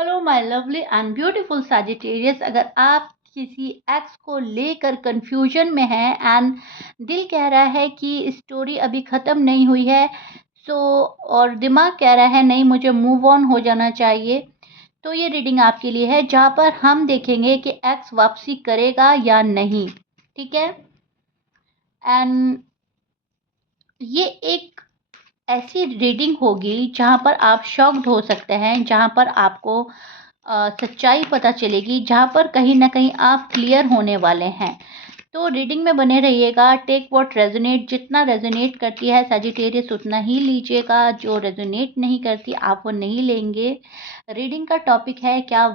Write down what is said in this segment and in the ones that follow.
Hello my lovely and beautiful Sagittarius. अगर आप किसी एक्स को लेकर कंफ्यूजन में हैं एंड दिल कह रहा है कि स्टोरी अभी ख़त्म नहीं हुई है, सो और दिमाग कह रहा है नहीं मुझे मूव ऑन हो जाना चाहिए, तो ये रीडिंग आपके लिए है जहाँ पर हम देखेंगे कि एक्स वापसी करेगा या नहीं। ठीक है। एंड ये एक ऐसी रीडिंग होगी जहाँ पर आप शॉक्ड हो सकते हैं, जहाँ पर आपको सच्चाई पता चलेगी, जहाँ पर कहीं ना कहीं आप क्लियर होने वाले हैं। तो रीडिंग में बने रहिएगा। टेक व्हाट रेजोनेट, जितना रेजोनेट करती है सजिटेरियस उतना ही लीजिएगा, जो रेजोनेट नहीं करती आप वो नहीं लेंगे। रीडिंग का टॉपिक है क्या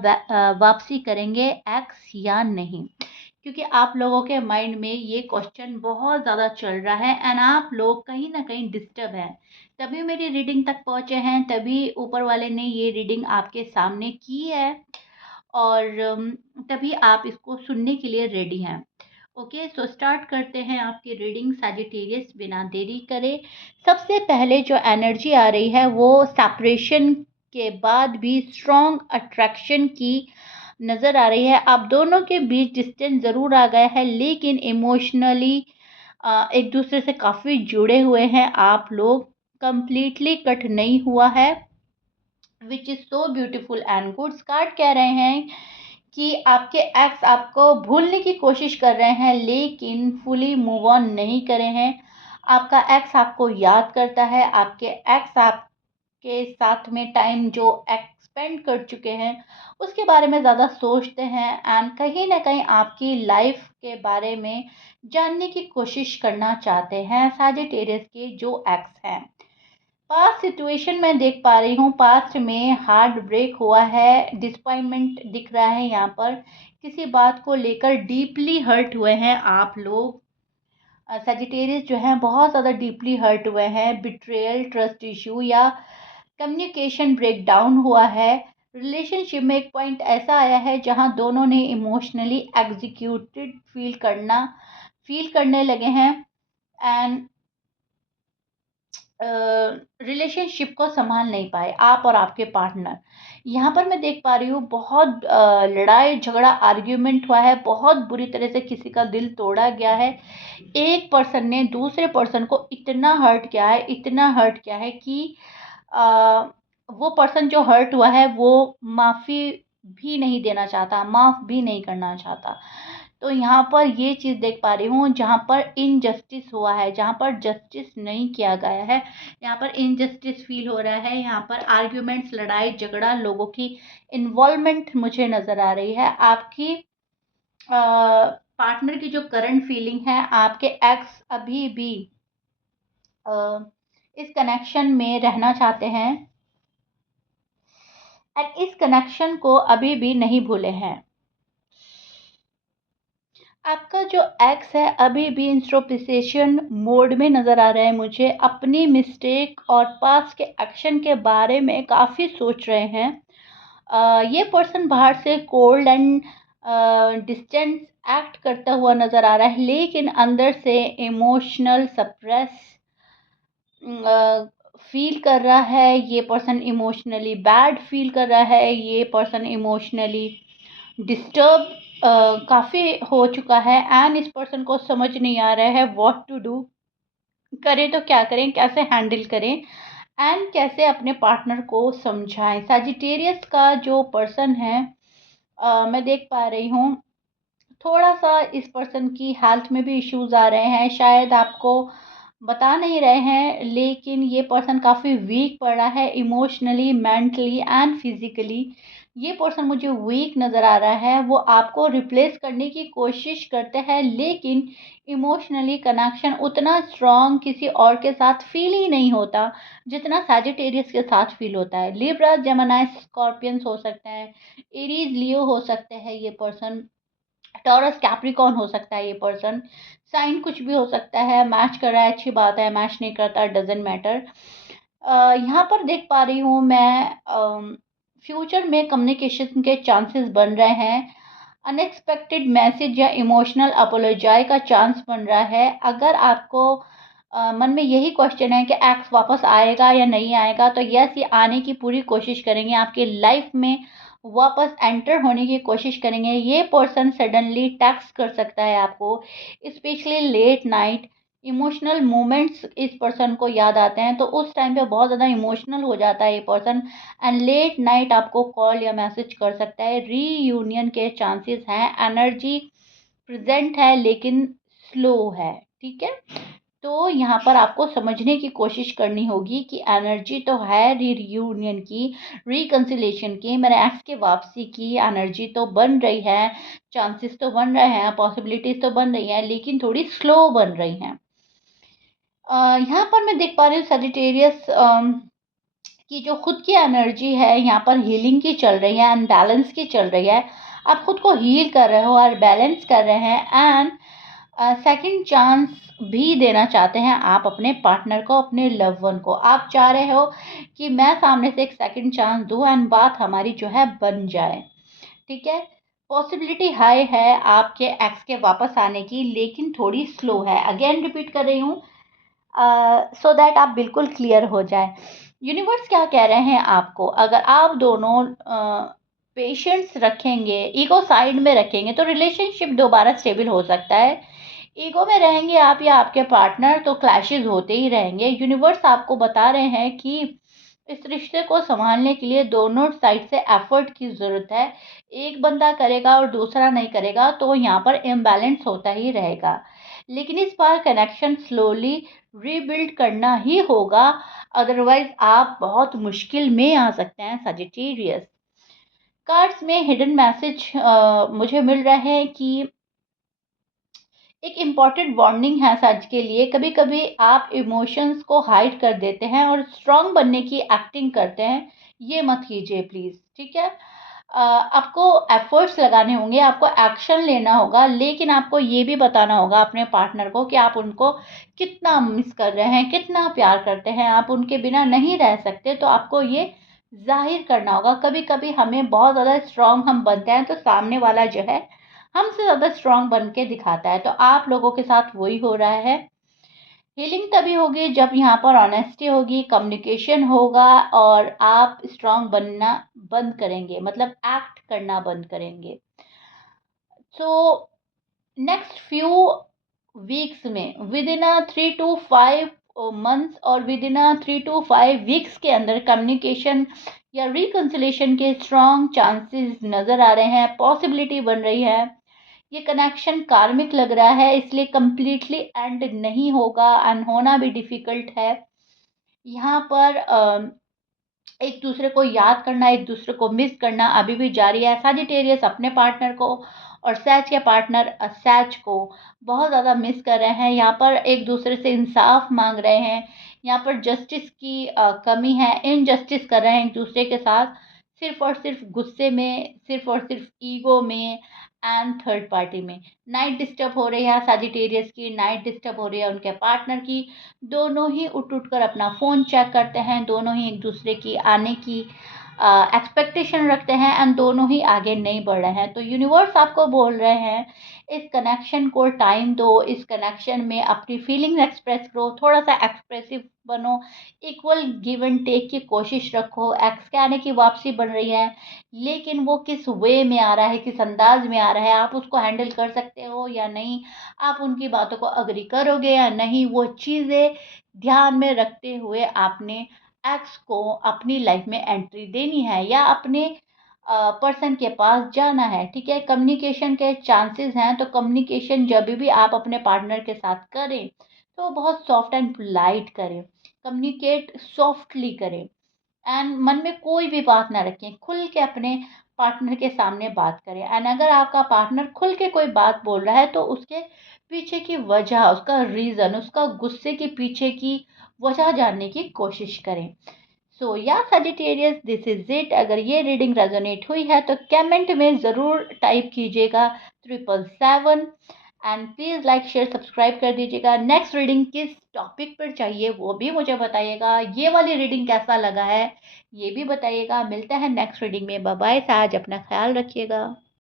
वापसी करेंगे एक्स या नहीं, क्योंकि आप लोगों के माइंड में ये क्वेश्चन बहुत ज़्यादा चल रहा है एंड आप लोग कहीं ना कहीं डिस्टर्ब हैं, तभी मेरी रीडिंग तक पहुँचे हैं, तभी ऊपर वाले ने ये रीडिंग आपके सामने की है और तभी आप इसको सुनने के लिए रेडी हैं। ओके, सो स्टार्ट करते हैं आपकी रीडिंग सैजिटेरियस, बिना देरी करे। सबसे पहले जो एनर्जी आ रही है वो सेपरेशन के बाद भी स्ट्रॉन्ग अट्रैक्शन की नज़र आ रही है। आप दोनों के बीच डिस्टेंस ज़रूर आ गया है, लेकिन इमोशनली एक दूसरे से काफ़ी जुड़े हुए हैं आप लोग। कंप्लीटली कट नहीं हुआ है, which is so beautiful and good. Card कह रहे हैं कि आपके एक्स आपको भूलने की कोशिश कर रहे हैं, लेकिन फुली मूव ऑन नहीं करे हैं। आपका एक्स आपको याद करता है, आपके एक्स आपके साथ में टाइम जो एक्सपेंड कर चुके हैं उसके बारे में ज़्यादा सोचते हैं एंड कहीं ना कहीं आपकी लाइफ के बारे में जानने की कोशिश करना चाहते हैं सैजिटेरियस के जो एक्स हैं। पास्ट सिचुएशन में देख पा रही हूँ, पास्ट में हार्ट ब्रेक हुआ है, डिसअपॉइंटमेंट दिख रहा है यहाँ पर, किसी बात को लेकर डीपली हर्ट हुए हैं आप लोग। सजिटेरियस जो हैं बहुत ज़्यादा डीपली हर्ट हुए हैं, बिट्रेयल, ट्रस्ट इशू या कम्युनिकेशन ब्रेक डाउन हुआ है। रिलेशनशिप में एक पॉइंट ऐसा आया है जहाँ दोनों ने इमोशनली एग्जीक्यूटेड फील करने लगे हैं एंड रिलेशनशिप को संभाल नहीं पाए आप और आपके पार्टनर। यहाँ पर मैं देख पा रही हूँ बहुत लड़ाई झगड़ा आर्ग्यूमेंट हुआ है, बहुत बुरी तरह से किसी का दिल तोड़ा गया है। एक पर्सन ने दूसरे पर्सन को इतना हर्ट किया है, इतना हर्ट किया है कि अ, वो पर्सन जो हर्ट हुआ है वो माफ़ी भी नहीं देना चाहता, माफ़ भी नहीं करना चाहता। तो यहाँ पर ये चीज़ देख पा रही हूँ जहाँ पर इनजस्टिस हुआ है, जहाँ पर जस्टिस नहीं किया गया है, यहाँ पर इनजस्टिस फील हो रहा है। यहाँ पर आर्ग्यूमेंट्स, लड़ाई झगड़ा, लोगों की इन्वॉल्वमेंट मुझे नज़र आ रही है। आपकी पार्टनर की जो करंट फीलिंग है, आपके एक्स अभी भी अ, इस कनेक्शन में रहना चाहते हैं एंड इस कनेक्शन को अभी भी नहीं भूले हैं। आपका जो एक्स है अभी भी इंट्रोस्पेक्शन मोड में नज़र आ रहा है मुझे, अपनी मिस्टेक और पास्ट के एक्शन के बारे में काफ़ी सोच रहे हैं। ये पर्सन बाहर से कोल्ड एंड डिस्टेंस एक्ट करता हुआ नज़र आ रहा है, लेकिन अंदर से इमोशनल सप्रेस फील कर रहा है। ये पर्सन इमोशनली बैड फील कर रहा है, ये पर्सन इमोशनली डिस्टर्ब काफ़ी हो चुका है एंड इस पर्सन को समझ नहीं आ रहा है व्हाट टू डू, करें तो क्या करें, कैसे हैंडल करें एंड कैसे अपने पार्टनर को समझाएं। सजिटेरियस का जो पर्सन है मैं देख पा रही हूँ थोड़ा सा इस पर्सन की हेल्थ में भी इश्यूज आ रहे हैं, शायद आपको बता नहीं रहे हैं, लेकिन ये पर्सन काफ़ी वीक पड़ रहा है इमोशनली, मेंटली एंड फिजिकली। ये पर्सन मुझे वीक नज़र आ रहा है, वो आपको रिप्लेस करने की कोशिश करते हैं, लेकिन इमोशनली कनेक्शन उतना स्ट्रॉन्ग किसी और के साथ फील ही नहीं होता जितना सैजिटेरियस के साथ फील होता है। लिब्रा, जेमिनी, स्कॉर्पियंस हो सकते हैं, एरीज, लियो हो सकते हैं ये पर्सन, टॉरस, कैप्रिकॉर्न हो सकता है ये पर्सन, साइन कुछ भी हो सकता है। मैच कर रहा है अच्छी बात है, मैच नहीं करता डजेंट मैटर। यहाँ पर देख पा रही हूँ मैं फ्यूचर में कम्युनिकेशन के चांसेस बन रहे हैं, अनएक्सपेक्टेड मैसेज या इमोशनल अपोलोजाई का चांस बन रहा है। अगर आपको मन में यही क्वेश्चन है कि एक्स वापस आएगा या नहीं आएगा, तो यस, ये आने की पूरी कोशिश करेंगे आपकी लाइफ में, वापस एंटर होने की कोशिश करेंगे। ये पर्सन सडनली टेक्स्ट कर सकता है आपको, specially late night. Emotional moments इस पर्सन को याद आते हैं, तो उस टाइम पे बहुत ज़्यादा इमोशनल हो जाता है ये पर्सन, एंड लेट नाइट आपको कॉल या मैसेज कर सकता है। रीयूनियन के चांसेस हैं, एनर्जी प्रेजेंट है लेकिन स्लो है, ठीक है। तो यहाँ पर आपको समझने की कोशिश करनी होगी कि एनर्जी तो है रीयूनियन की, रिकंसिलेशन की, मेरे एक्स की वापसी की एनर्जी तो बन रही है, चांसेस तो बन रहे हैं, पॉसिबिलिटीज तो बन रही हैं, लेकिन थोड़ी स्लो बन रही हैं। यहाँ पर मैं देख पा रही हूँ सजिटेरियस की जो खुद की एनर्जी है यहाँ पर हीलिंग की चल रही है एंड बैलेंस की चल रही है। आप खुद को हील कर रहे हो और बैलेंस कर रहे हैं, एंड सेकंड चांस भी देना चाहते हैं आप अपने पार्टनर को, अपने लव वन को। आप चाह रहे हो कि मैं सामने से एक सेकंड चांस दूं एंड बात हमारी जो है बन जाए, ठीक है। पॉसिबिलिटी हाई है आपके एक्स के वापस आने की, लेकिन थोड़ी स्लो है। अगेन रिपीट कर रही हूँ सो दैट आप बिल्कुल क्लियर हो जाए। यूनिवर्स क्या कह रहे हैं आपको, अगर आप दोनों पेशेंस रखेंगे, ईगो साइड में रखेंगे, तो रिलेशनशिप दोबारा स्टेबल हो सकता है। ईगो में रहेंगे आप या आपके पार्टनर, तो क्लैशेस होते ही रहेंगे। यूनिवर्स आपको बता रहे हैं कि इस रिश्ते को संभालने के लिए दोनों साइड से एफर्ट की ज़रूरत है। एक बंदा करेगा और दूसरा नहीं करेगा, तो यहाँ पर इम्बैलेंस होता ही रहेगा। लेकिन इस बार कनेक्शन स्लोली रीबिल्ड करना ही होगा, अदरवाइज आप बहुत मुश्किल में आ सकते हैं सजिटेरियस। कार्ड्स में हिडन मैसेज मुझे मिल रहा है कि एक इम्पॉर्टेंट वार्निंग है सच के लिए। कभी कभी आप इमोशंस को हाइड कर देते हैं और स्ट्रांग बनने की एक्टिंग करते हैं, ये मत कीजिए प्लीज़, ठीक है। आपको एफर्ट्स लगाने होंगे, आपको एक्शन लेना होगा, लेकिन आपको ये भी बताना होगा अपने पार्टनर को कि आप उनको कितना मिस कर रहे हैं, कितना प्यार करते हैं, आप उनके बिना नहीं रह सकते। तो आपको ये जाहिर करना होगा। कभी कभी हमें बहुत ज़्यादा स्ट्रांग हम बनते हैं, तो सामने वाला जो है हमसे ज़्यादा स्ट्रांग बन के दिखाता है। तो आप लोगों के साथ वही हो रहा है। हीलिंग तभी होगी जब यहाँ पर ऑनेस्टी होगी, कम्युनिकेशन होगा, और आप स्ट्रांग बनना बंद करेंगे, मतलब एक्ट करना बंद करेंगे। सो नेक्स्ट फ्यू वीक्स में, विद इन 3 to 5 months और विद इन 3 to 5 weeks के अंदर कम्युनिकेशन या रिकंसिलेशन के स्ट्रॉन्ग चांसेस नज़र आ रहे हैं, पॉसिबिलिटी बन रही है। ये कनेक्शन कार्मिक लग रहा है, इसलिए कम्प्लीटली एंड नहीं होगा, एंड होना भी डिफ़िकल्ट है। यहाँ पर एक दूसरे को याद करना, एक दूसरे को मिस करना अभी भी जारी है। सजिटेरियस अपने पार्टनर को और सैज के पार्टनर सैज को बहुत ज़्यादा मिस कर रहे हैं। यहाँ पर एक दूसरे से इंसाफ मांग रहे हैं, यहाँ पर जस्टिस की कमी है, इनजस्टिस कर रहे हैं एक दूसरे के साथ, सिर्फ और सिर्फ गुस्से में, सिर्फ और सिर्फ ईगो में एंड थर्ड पार्टी में। नाइट डिस्टर्ब हो रही है सजिटेरियस की, नाइट डिस्टर्ब हो रही है उनके पार्टनर की। दोनों ही उठ उठ कर अपना फ़ोन चेक करते हैं, दोनों ही एक दूसरे की आने की एक्सपेक्टेशन रखते हैं, एंड दोनों ही आगे नहीं बढ़ रहे हैं। तो यूनिवर्स आपको बोल रहे हैं इस कनेक्शन को टाइम दो, इस कनेक्शन में अपनी फीलिंग्स एक्सप्रेस करो, थोड़ा सा एक्सप्रेसिव बनो, इक्वल गिव एंड टेक की कोशिश रखो। एक्स के आने की वापसी बन रही है, लेकिन वो किस वे में आ रहा है, किस अंदाज में आ रहा है, आप उसको हैंडल कर सकते हो या नहीं, आप उनकी बातों को अग्री करोगे या नहीं, वो चीज़ें ध्यान में रखते हुए आपने एक्स को अपनी लाइफ में एंट्री देनी है या अपने पर्सन के पास जाना है, ठीक है। कम्युनिकेशन के चांसेस हैं, तो कम्युनिकेशन जब भी आप अपने पार्टनर के साथ करें, तो बहुत सॉफ्ट एंड पोलाइट करें, कम्युनिकेट सॉफ्टली करें, एंड मन में कोई भी बात ना रखें, खुल के अपने पार्टनर के सामने बात करें। एंड अगर आपका पार्टनर खुल के कोई बात बोल रहा है, तो उसके पीछे की वजह, उसका रीज़न, उसका गुस्से के पीछे की वजह जानने की कोशिश करें। सो या सजिटेरियस, दिस इज इट। अगर ये रीडिंग रेजोनेट हुई है तो कमेंट में ज़रूर टाइप कीजिएगा 777, and please like share subscribe कर दीजिएगा। नेक्स्ट रीडिंग किस टॉपिक पर चाहिए वो भी मुझे बताइएगा। ये वाली रीडिंग कैसा लगा है ये भी बताइएगा। मिलते हैं नेक्स्ट रीडिंग में। बाय बाय, आज अपना ख्याल रखिएगा।